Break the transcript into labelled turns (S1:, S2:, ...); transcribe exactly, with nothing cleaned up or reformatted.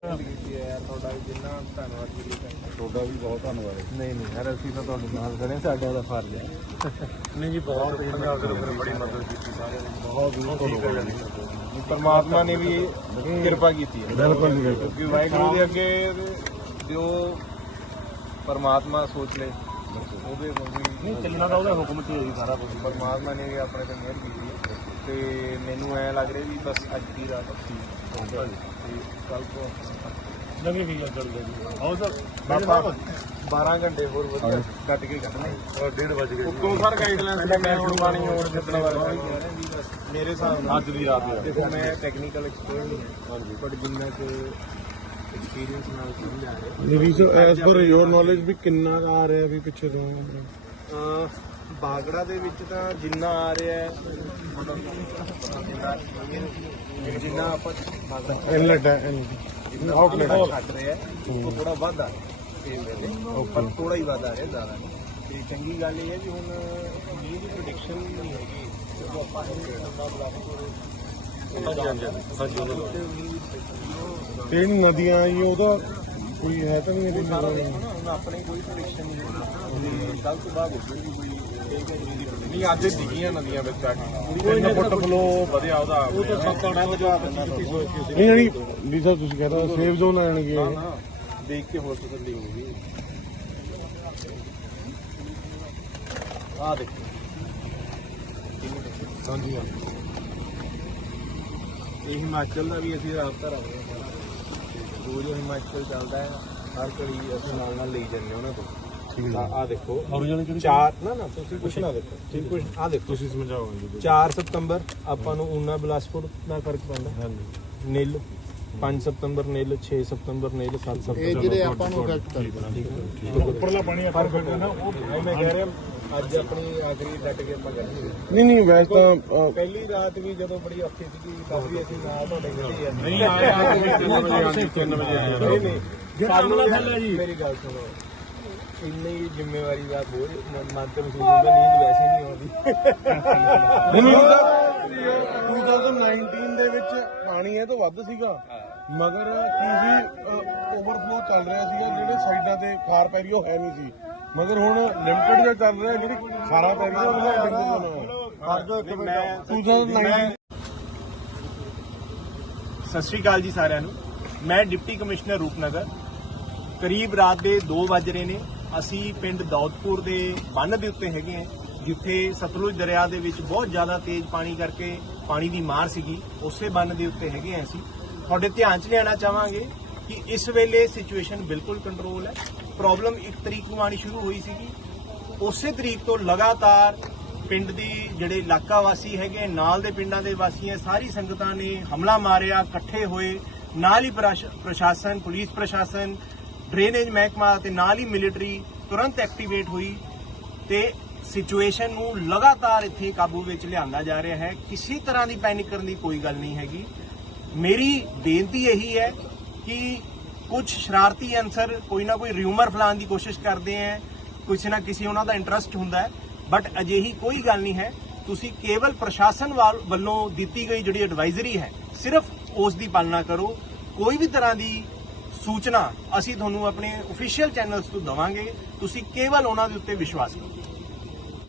S1: जिन्ना धन्नवाद जी
S2: ਤੁਹਾਡਾ ਵੀ ਬਹੁਤ ਧੰਨਵਾਦ ਹੈ।
S1: नहीं नहीं यार ਅਸੀਂ ਤਾਂ ਤੁਹਾਡੇ ਨਾਲ ਖੜੇ ਸਾਡਾ ਦਾ ਫਰਜ਼ ਹੈ नहीं जी बहुत पंजाब ਦੇ ਲੋਕਾਂ ਨੇ ਬੜੀ ਮਦਦ ਕੀਤੀ ਸਾਰਿਆਂ ਨੇ ਬਹੁਤ ਬਹੁਤ परमात्मा ने भी किरपा की है
S2: बिल्कुल जी
S1: क्योंकि वाहिगुरू के अगे जो परमात्मा सोच ले ਉਹਦੇ ਨਹੀਂ ਚੱਲਣਾ ਤਾਂ ਉਹਦਾ ਹੁਕਮ ਤੇ ਹੋਈ ਸਾਰਾ ਕੁਝ ਪਰਮਾਤਮਾ ਨੇ ਵੀ ਆਪਣੇ ਤੇ ਮਿਹਰ ਕੀਤੀ ਹੈ ਤੇ ਮੈਨੂੰ ਐ ਲੱਗ ਰਿਹਾ ਵੀ ਬਸ ਅੱਜ ਦੀ ਰਾਤ ਠੀਕ ਤੇ ਕੱਲ ਤੋਂ ਨਵੀਂ ਵੀ ਚੱਲ ਜਾਏਗੀ ਆਓ ਸਰ ਬਾਬਾ ਬਾਰਾਂ ਘੰਟੇ ਹੋਰ ਵਧੀਆ ਕੱਟ ਕੇ ਕੱਢਣੇ ਡੇਢ ਵਜ ਗਏ ਉੱਤੋਂ ਸਰ ਗਾਈਡਲਾਈਨਸ ਦਾ ਮੈਂ ਹੁਣ ਪਾਣੀ ਹੋਰ ਛੱਡਣ ਵਾਲਾ ਮੇਰੇ ਹਿਸਾਬ ਨਾਲ ਅੱਜ ਦੀ ਰਾਤ ਦੇਖੋ ਮੈਂ ਟੈਕਨੀਕਲ ਐਕਸਪਰਟ ਨਹੀਂ ਹਾਂ ਹਾਂਜੀ ਬਟ ਜਿੰਨਾ ਕਿ एक्सपीरियंस ਨਾਲ ਸਮਝ ਆ ਰਿਹਾ
S2: ਰੀਜ਼ੋ ਐਸ ਪਰ ਯੋਰ ਨੌਲੇਜ ਵੀ ਕਿੰਨਾ ਆ ਰਿਹਾ ਵੀ ਪਿੱਛੇ ਤੋਂ
S1: ਅ ਬਾਗੜਾ ਦੇ ਵਿੱਚ ਤਾਂ ਜਿੰਨਾ ਆ ਰਿਹਾ ਹੈ ਜਿੰਨਾ ਆਪਾਂ ਬਾਗੜਾ
S2: ਇਨਲੈਟ ਹੈ
S1: ਆਊਟਲੈਟ ਛੱਡ ਰਿਹਾ ਉਹ ਥੋੜਾ ਵੱਧ ਆ ਰਿਹਾ ਇਸ ਵੇਲੇ ਪਰ ਥੋੜਾ ਹੀ ਵੱਧ ਆ ਰਿਹਾ ਜ਼ਿਆਦਾ ਨਹੀਂ ਤੇ ਚੰਗੀ ਗੱਲ ਇਹ ਹੈ ਵੀ ਹੁਣ ਮੀਂਹ ਦੀ ਪ੍ਰੈਡਿਕਸ਼ਨ ਨਹੀਂ ਹੈਗੀ ਜਦੋਂ ਆਪਾਂ ਇਹ ਲੰਬਾ ਬਲਾਸਟ ਹਾਂਜੀ ਹਾਂਜੀ
S2: ਤੇ ਨਦੀਆਂ ਆਈ ਉਹਦਾ ਕੋਈ ਹੈ ਤਾਂ ਨਹੀਂ ਇਹਦੀ
S1: ਹੁਣ ਆਪਣੇ ਕੋਈ ਪ੍ਰੈਡਿਕਸ਼ਨ ਨਹੀਂ ਹੈ ਕੱਲ ਤੋਂ ਬਾਅਦ ਹੋਊਗੀ ਕੋਈ ਨਹੀਂ ਅੱਜ ਡਿੱਗੀਆਂ ਨਦੀਆਂ ਵਿੱਚ ਆ ਕੇ ਤਿੰਨ ਫੁੱਟ ਫਲੋ ਵਧਿਆ ਉਹਦਾ ਉਹ ਤਾਂ ਸਭ ਤੋਂ ਵਜਾ
S2: ਨਹੀਂ ਜਿਹੜੀ ਡੀ ਸਾਹਿਬ ਤੁਸੀਂ ਕਹਿੰਦਾ ਸੇਫ ਜ਼ੋਨ ਆ ਜਾਣਗੇ
S1: ਦੇਖ ਕੇ ਹੋਰ ਤਸੱਲੀ ਹੋਊਗੀ ਆ ਦੇਖੋ
S2: ਹਾਂਜੀ ਹਾਂਜੀ
S1: ਇਹ ਹਿਮਾਚਲ ਦਾ ਵੀ ਅਸੀਂ ਰਾਬਤਾ ਰੱਖਦੇ ਹਾਂ ਰੋਜ਼ ਹਿਮਾਚਲ ਚੱਲਦਾ ਹੈ ਹਰ ਘੜੀ ਅਸੀਂ ਨਾਲ ਨਾਲ ਲਈ ਜਾਂਦੇ ਉਹਨਾਂ ਤੋਂ ਠੀਕ ਹੈ ਆ ਦੇਖੋ ਚਾਰ ਨਾ ਨਾ ਤੁਸੀਂ ਕੁਛ ਨਾ ਦੇਖੋ ਠੀਕ ਕੁਛ ਆ ਦੇਖੋ
S2: ਤੁਸੀਂ ਸਮਝਾਓ ਜੀ
S1: ਚਾਰ ਸਤੰਬਰ ਆਪਾਂ ਨੂੰ ਊਨਾ ਬਿਲਾਸਪੁਰ ਦਾ ਫਰਕ ਪੈਂਦਾ
S2: ਹਾਂਜੀ
S1: ਨੀਲ ਪੰਜ ਸਤੰਬਰ ਨੀਲ ਛੇ ਸਤੰਬਰ ਨੀਲ ਸੱਤ ਸਤੰਬਰ
S2: ਇਹ ਜਿਹੜੇ ਆਪਾਂ ਨੂੰ ਇਫੈਕਟ ਕਰਦੇ ਉੱਪਰਲਾ ਪਾਣੀ
S1: ਫਰਕ ਪੈਂਦਾ ਨਾ ਉਹ ਮੈਂ ਕਹਿ ਰਿਹਾ ਅੱਜ ਆਪਣੀ ਆਖਰੀ ਡਟ ਕੇ ਆਪਾਂ ਕਰਾਂਗੇ
S2: ਨਹੀਂ ਨਹੀਂ ਵੈਸੇ ਤਾਂ
S1: ਪਹਿਲੀ ਰਾਤ ਵੀ ਜਦੋਂ ਬੜੀ ਔਖੀ ਸੀਗੀ ਕਾਫੀ ਅਸੀਂ ਨਾਲ ਤੁਹਾਡੇ ਜਿਹੜੇ
S2: ਨਹੀਂ ਆਇਆ ਤਿੰਨ ਵਜੇ
S1: ਨਹੀਂ ਨਹੀਂ ਸਾਨੂੰ ਥੱਲੇ ਜੀ ਮੇਰੀ ਗੱਲ ਸੁਣੋ ਇੰਨੀ ਜ਼ਿੰਮੇਵਾਰੀ ਦਾ ਬੋਝ ਮਨ ਤੇ ਮਹਿਸੂਸ ਹੁੰਦਾ ਨੀਂਦ ਵੈਸੇ ਨਹੀਂ ਆਉਂਦੀ
S2: ਨਹੀਂ ਦੋ ਹਜ਼ਾਰ ਉੱਨੀ ਦੇ ਵਿੱਚ ਪਾਣੀ ਇਹ ਤੋਂ ਵੱਧ ਸੀਗਾ ਮਗਰ ਕੀ ਸੀ ਓਵਰਫਲੋ ਚੱਲ ਰਿਹਾ ਸੀਗਾ ਜਿਹੜੇ ਸਾਈਡਾਂ ਤੇ ਖਾਰ ਪੈ ਰਹੀ ਉਹ ਹੈ ਨਹੀਂ ਸੀ ਮਗਰ ਹੁਣ ਲਿਮਟਿਡ ਜਿਹਾ ਚੱਲ ਰਿਹਾ ਜਿਹੜੀ ਖਾਰਾ ਪੈ ਰਹੀ ਉਹ
S1: ਸਤਿ ਸ਼੍ਰੀ ਅਕਾਲ ਜੀ ਸਾਰਿਆਂ ਨੂੰ ਮੈਂ ਡਿਪਟੀ ਕਮਿਸ਼ਨਰ ਰੂਪਨਗਰ ਕਰੀਬ ਰਾਤ ਦੇ ਦੋ ਵੱਜ ਰਹੇ ਨੇ ਅਸੀਂ ਪਿੰਡ ਦੌਦਪੁਰ ਦੇ ਬੰਨ੍ਹ ਦੇ ਉੱਤੇ ਹੈਗੇ ਹਾਂ ਜਿੱਥੇ ਸਤਲੁਜ ਦਰਿਆ ਦੇ ਵਿੱਚ ਬਹੁਤ ਜ਼ਿਆਦਾ ਤੇਜ਼ ਪਾਣੀ ਕਰਕੇ ਪਾਣੀ ਦੀ ਮਾਰ ਸੀਗੀ ਉਸੇ ਬੰਨ੍ਹ ਦੇ ਉੱਤੇ ਹੈਗੇ ਹਾਂ ਅਸੀਂ ਤੁਹਾਡੇ ਧਿਆਨ 'ਚ ਲਿਆਉਣਾ ਚਾਹਾਂਗੇ ਕਿ ਇਸ ਵੇਲੇ ਸਿਚੁਏਸ਼ਨ ਬਿਲਕੁਲ ਕੰਟਰੋਲ ਹੈ ਪ੍ਰੋਬਲਮ ਇੱਕ ਤਰੀਕ ਨੂੰ ਆਣੀ ਸ਼ੁਰੂ ਹੋਈ ਸੀਗੀ ਉਸੇ ਤਰੀਕ ਤੋਂ ਲਗਾਤਾਰ ਪਿੰਡ ਦੀ ਜਿਹੜੇ ਇਲਾਕਾ ਵਾਸੀ ਹੈਗੇ ਨਾਲ ਦੇ ਪਿੰਡਾਂ ਦੇ ਵਾਸੀਆਂ ਸਾਰੀ ਸੰਗਤਾਂ ਨੇ ਹਮਲਾ ਮਾਰਿਆ ਇਕੱਠੇ ਹੋਏ ਨਾਲ ਹੀ ਪ੍ਰਸ਼ਾਸਨ ਪੁਲਿਸ ਪ੍ਰਸ਼ਾਸਨ ਡਰੇਨੇਜ ਮਹਿਕਮਾ ਤੇ ਨਾਲ ਹੀ ਮਿਲਟਰੀ ਤੁਰੰਤ ਐਕਟੀਵੇਟ ਹੋਈ ਤੇ ਸਿਚੁਏਸ਼ਨ ਨੂੰ ਲਗਾਤਾਰ ਇੱਥੇ ਕਾਬੂ ਵਿੱਚ ਲਿਆਂਦਾ ਜਾ ਰਿਹਾ ਹੈ ਕਿਸੇ ਤਰ੍ਹਾਂ ਦੀ ਪੈਨਿਕ ਕਰਨ ਦੀ ਕੋਈ ਗੱਲ ਨਹੀਂ ਹੈਗੀ ਮੇਰੀ ਬੇਨਤੀ ਇਹੀ ਹੈ ਕਿ ਕੁਝ ਸ਼ਰਾਰਤੀ ਅਨਸਰ ਕੋਈ ਨਾ ਕੋਈ ਰਿਊਮਰ ਫੈਲਾਉਣ ਦੀ ਕੋਸ਼ਿਸ਼ ਕਰਦੇ ਹੈ ਕਿਸੇ ਨਾ ਕਿਸੇ ਉਹਨਾਂ ਦਾ ਇੰਟਰਸਟ ਹੁੰਦਾ ਹੈ ਬਟ ਅਜਿਹੀ ਕੋਈ ਗੱਲ ਨਹੀਂ ਹੈ ਤੁਸੀਂ ਕੇਵਲ ਪ੍ਰਸ਼ਾਸਨ ਵੱਲੋਂ ਦਿੱਤੀ ਗਈ ਜਿਹੜੀ ਐਡਵਾਈਜ਼ਰੀ ਹੈ ਸਿਰਫ ਉਸ ਦੀ ਪਾਲਣਾ ਕਰੋ ਕੋਈ ਵੀ ਤਰ੍ਹਾਂ ਦੀ ਸੂਚਨਾ ਅਸੀਂ ਤੁਹਾਨੂੰ ਆਪਣੇ ਅਫੀਸ਼ੀਅਲ ਚੈਨਲਸ ਤੋਂ ਦਵਾਂਗੇ ਤੁਸੀਂ ਕੇਵਲ ਉਹਨਾਂ ਦੇ ਉੱਤੇ ਵਿਸ਼ਵਾਸ ਕਰੋ।